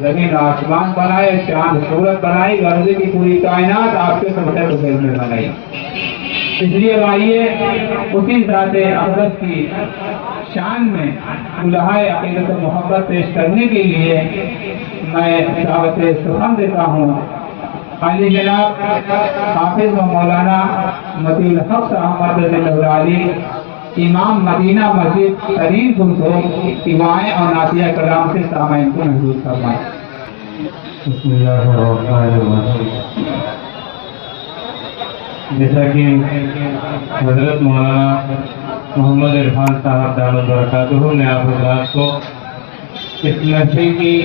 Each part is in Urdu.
زمین آسمان بنائے، چاند سورج بنائی، غرض کی پوری کائنات آپ کے سمجھے بغیر میں بنائی۔ اس لیے آئیے اسی ذات اقدس کی شان میں الہائے عقیدت و محبت پیش کرنے کے لیے میں دعوت سخن دیتا ہوں۔ علی جناب حافظ و مولانا متی الحق احمد رضی اللہ علیہ امام مدینہ مسجد ترین گلزار دعائیں اور نعتیہ کلام سے سامعین کو محفوظ فرمائیں۔ بسم اللہ الرحمن الرحیم۔ جیسا کہ حضرت مولانا محمد عرفان صاحب دامت برکاتہ نے آپ حضرات کو اس محفل کی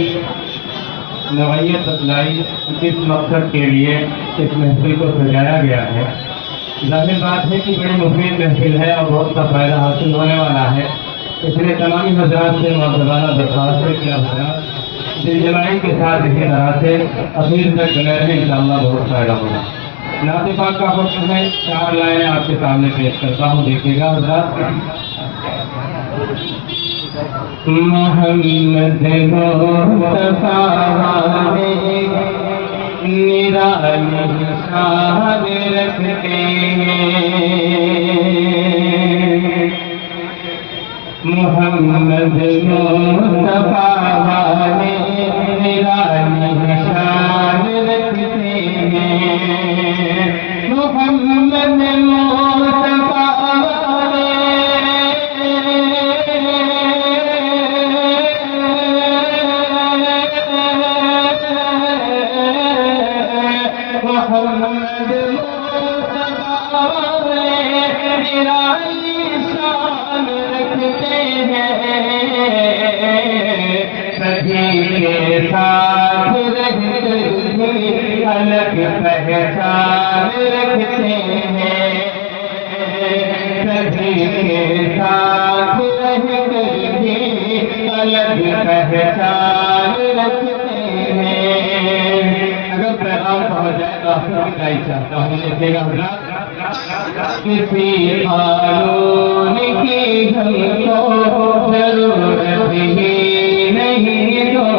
نوعیت بتلائی، کس مقصد کے لیے اس محفل کو سجایا گیا ہے۔ ظاہر بات ہے کہ بڑی مفید محفل ہے اور بہت سا فائدہ حاصل ہونے والا ہے، اس لیے تمامی حضرات سے معذرانہ درخواست ہے کہ آپ حضرات دل جمعی کے ساتھ اسی طرح سے اخیر تک بنے رہیں، انشاءاللہ بہت فائدہ ہوگا۔ نعت پاک کا حکم ہے، 4 لائنیں آپ کے سامنے پیش کرتا ہوں، دیکھیے گا حضرات۔ محمد مصطفیٰ نرالی شان رکھتے ہیں، محمد مصطفیٰ نرالی شان رکھتے ہیں، محمد الگ پہچان رکھتے ہیں، سبھی کے ساتھ رہ کر بھی الگ پہچان رکھتے ہیں۔ اگر پیغام پہنچ جائے تو آپ کو کیا چاہتا ہوں، دیکھیے گا حضرات۔ کسی قانون کی ہم کو ضرورت ہی نہیں تو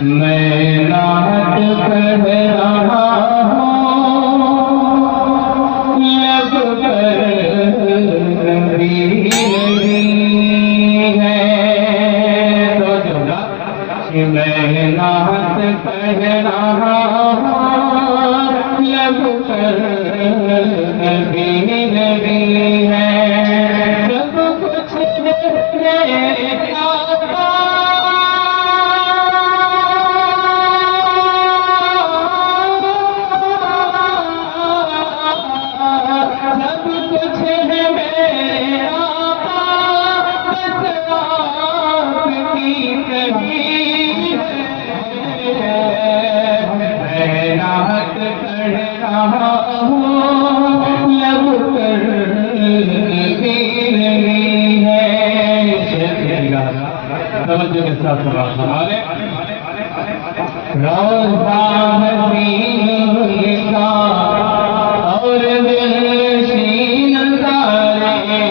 میں نعت پڑھ رہا ہوں، لب پر بھی نہیں ہے، تو جو میں نعت پڑھ رہا ہوں، لب پر بھی نہیں ہے، سب کچھ ہمارے روزہ حسین کا اور دلشین تارے،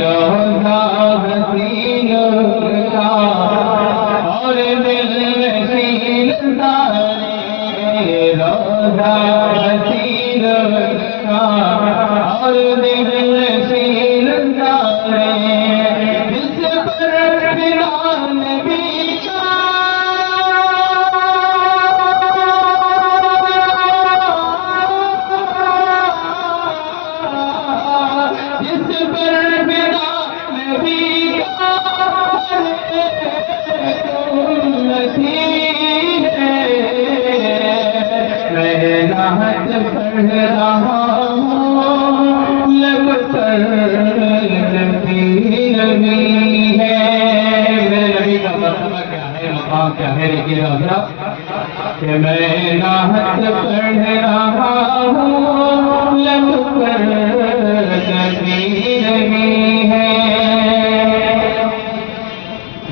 روزہ حسین کا اور دلشین میں نعت پڑھ رہا ہوں لب پر نبی نبی ہے. میرے نبی کا مرتبہ کیا ہے، مقام کیا ہے، لیکن حضرت کہ میں نعت پڑھ رہا ہوں لب پر نبی نبی ہے.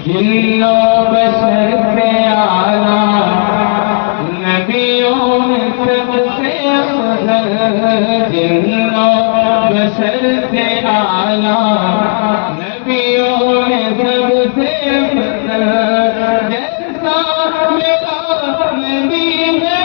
جنوں بشر سے اعلیٰ نبیوں میں سب سے افضل. جنوں بشر سے اعلیٰ نبیوں میں سب سے افضل. جیسا میرا نبی ہے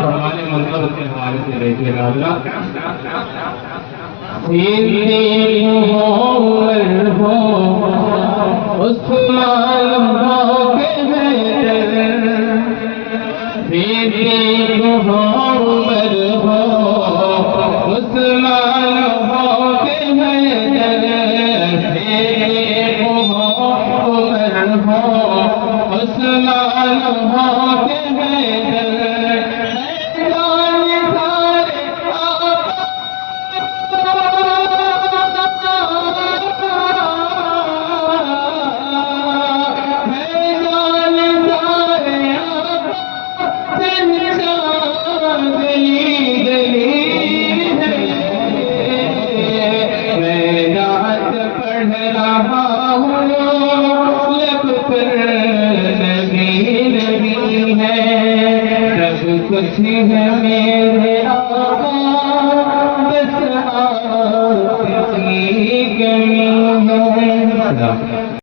فرمانے منظر کے حوالے سے دیکھیے گا حضرت. صدیق ہو عمر ہو عثمان ہو کہ حیدر. صدیق ہو عمر ہو عثمان ہو کہ حیدر. صدیق ہو عمر ہو عثمان ہو کہ حیدر.